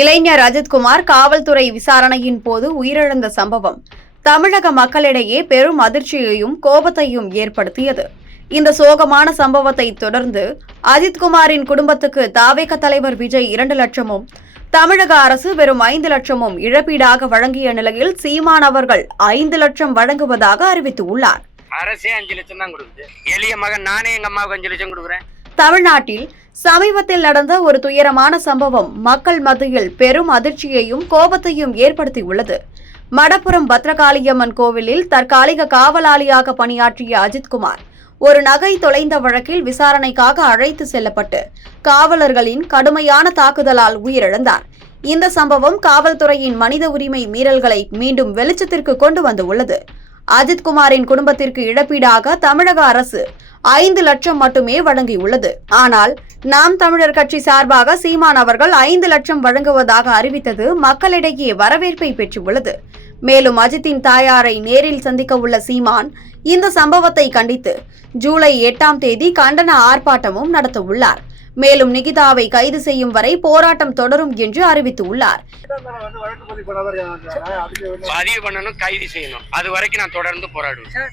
இளைஞர் அஜித்குமார் காவல்துறை விசாரணையின் போது உயிரிழந்த சம்பவம். தமிழக மக்களிடையே பெரும் அதிர்ச்சியையும் கோபத்தையும் ஏற்படுத்தியது. இந்த சோகமான சம்பவத்தை தொடர்ந்து அஜித்குமாரின் குடும்பத்துக்கு தாவேக தலைவர் விஜய் இரண்டு லட்சமும் தமிழக அரசு வெறும் ஐந்து லட்சமும் இழப்பீடாக வழங்கிய நிலையில் சீமான் அவர்கள் ஐந்து லட்சம் வழங்குவதாக அறிவித்துள்ளார். அரசே அஞ்சு லட்சம் தான் கொடுக்குது. எளிய மகன் நானே எங்க அம்மாவுக்கு அஞ்சு லட்சம் கொடுக்குறேன். தமிழ்நாட்டில் சமீபத்தில் நடந்த ஒரு துயரமான சம்பவம் மக்கள் மத்தியில் பெரும் அதிர்ச்சியையும் கோபத்தையும் ஏற்படுத்தியுள்ளது. மடப்புறம் பத்ரகாளியம்மன் கோவிலில் தற்காலிக காவலாளியாக பணியாற்றிய அஜித்குமார் ஒரு நகை தொலைந்த வழக்கில் விசாரணைக்காக அழைத்து செல்லப்பட்டு காவலர்களின் கடுமையான தாக்குதலால் உயிரிழந்தார். இந்த சம்பவம் காவல்துறையின் மனித உரிமை மீறல்களை மீண்டும் வெளிச்சத்திற்கு கொண்டு வந்துள்ளது அஜித்குமாரின் குடும்பத்திற்கு இழப்பீடாக தமிழக அரசு ஐந்து லட்சம் மட்டுமே வழங்கியுள்ளது. ஆனால் நாம் தமிழர் கட்சி சார்பாக சீமான் அவர்கள் ஐந்து லட்சம் வழங்குவதாக அறிவித்தது மக்களிடையே வரவேற்பை பெற்றுள்ளது. மேலும் அஜித்தின் தாயாரை நேரில் சந்திக்க உள்ள சீமான் இந்த சம்பவத்தை கண்டித்து ஜூலை எட்டாம் தேதி கண்டன ஆர்ப்பாட்டமும் நடத்தவுள்ளார். மேலும் நிகிதாவை கைது செய்யும் வரை போராட்டம் தொடரும் என்று அறிவித்துள்ளார். பதிவு பண்ணணும் கைது செய்யணும். அது வரைக்கும் நான் தொடர்ந்து போராடுவேன்.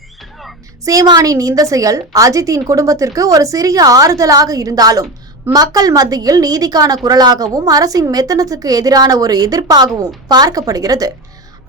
சீமானின் இந்த செயல் அஜித்தின் குடும்பத்திற்கு ஒரு சிறிய ஆறுதலாக இருந்தாலும் மக்கள் மத்தியில் நீதிக்கான குரலாகவும் அரசின் மெத்தனத்துக்கு எதிரான ஒரு எதிர்ப்பாகவும் பார்க்கப்படுகிறது.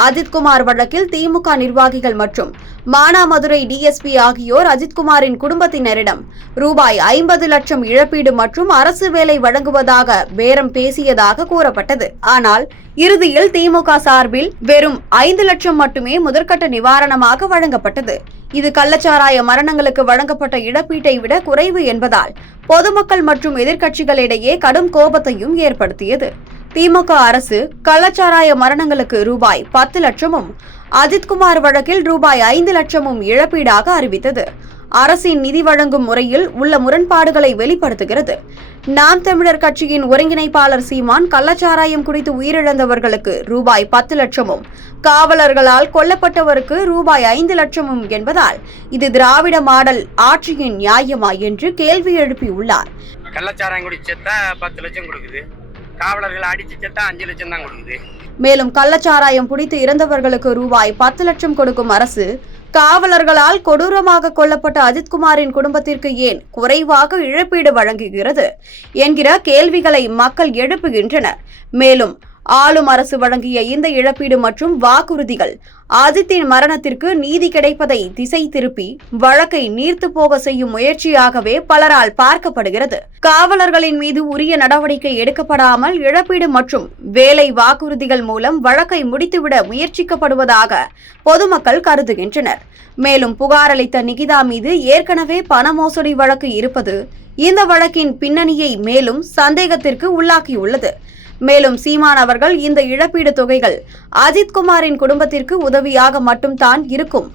அஜித்குமார் வழக்கில் திமுக நிர்வாகிகள் மற்றும் மானாமதுரை டிஎஸ்பி ஆகியோர் அஜித்குமாரின் குடும்பத்தினரிடம் ரூபாய் ஐம்பது லட்சம் இழப்பீடு மற்றும் அரசு வேலை வழங்குவதாக பேரம் பேசியதாக கூறப்பட்டது. ஆனால் இறுதியில் திமுக சார்பில் வெறும் ஐந்து லட்சம் மட்டுமே முதற்கட்ட நிவாரணமாக வழங்கப்பட்டது. இது கள்ளச்சாராய மரணங்களுக்கு வழங்கப்பட்ட இழப்பீட்டை விட குறைவு என்பதால் பொதுமக்கள் மற்றும் எதிர்க்கட்சிகளிடையே கடும் கோபத்தையும் ஏற்படுத்தியது. திமுக அரசு கள்ளச்சாராய மரணங்களுக்கு ரூபாய் பத்து லட்சமும் அஜித்குமார் வழக்கில் ரூபாய் ஐந்து லட்சமும் இழப்பீடாக அறிவித்தது. அரசின் நிதி வழங்கும் முறையில் உள்ள முரண்பாடுகளை வெளிப்படுத்துகிறது. நாம் தமிழர் கட்சியின் ஒருங்கிணைப்பாளர் சீமான் கள்ளச்சாராயம் குடித்து உயிரிழந்தவர்களுக்கு ரூபாய் பத்து லட்சமும் காவலர்களால் கொல்லப்பட்டவருக்கு ரூபாய் ஐந்து லட்சமும் என்பதால் இது திராவிட மாடல் ஆட்சியின் நியாயமா என்று கேள்வி எழுப்பியுள்ளார். கள்ளச்சாராயம் குடி பத்து லட்சம் கொடுக்குது. காவலர்கள் அடிச்சு செத்தா அஞ்சு லட்சம் தான் கொடுக்குது. மேலும் கள்ளச்சாராயம் பிடித்து இறந்தவர்களுக்கு ரூபாய் பத்து லட்சம் கொடுக்கும் அரசு காவலர்களால் கொடூரமாக கொல்லப்பட்ட அஜித்குமாரின் குடும்பத்திற்கு ஏன் குறைவாக இழப்பீடு வழங்குகிறது என்கிற கேள்விகளை மக்கள் எழுப்புகின்றனர். மேலும் ஆளும் அரசு வழங்கிய இந்த இழப்பீடு மற்றும் வாக்குறுதிகள் அஜித்தின் மரணத்திற்கு நீதி கிடைப்பதை திசை திருப்பி வழக்கை நீர்த்து போக செய்யும் முயற்சியாகவே பலரால் பார்க்கப்படுகிறது. காவலர்களின் மீது உரிய நடவடிக்கை எடுக்கப்படாமல் இழப்பீடு மற்றும் வேலை வாக்குறுதிகள் மூலம் வழக்கை முடித்துவிட முயற்சிக்கப்படுவதாக பொதுமக்கள் கருதுகின்றனர். மேலும் புகார் அளித்த நிகிதா மீது ஏற்கனவே பண மோசடி வழக்கு இருப்பது இந்த வழக்கின் பின்னணியை மேலும் சந்தேகத்திற்கு உள்ளாக்கியுள்ளது. மேலும் சீமான் அவர்கள் இந்த இழப்பீடு தொகைகள் அஜித்குமாரின் குடும்பத்திற்கு உதவியாக மட்டும்தான் இருக்கும்.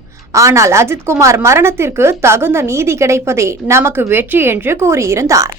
ஆனால் அஜித்குமார் மரணத்திற்கு தகுந்த நீதி கிடைப்பதே நமக்கு வெற்றி என்று கூறியிருந்தார்.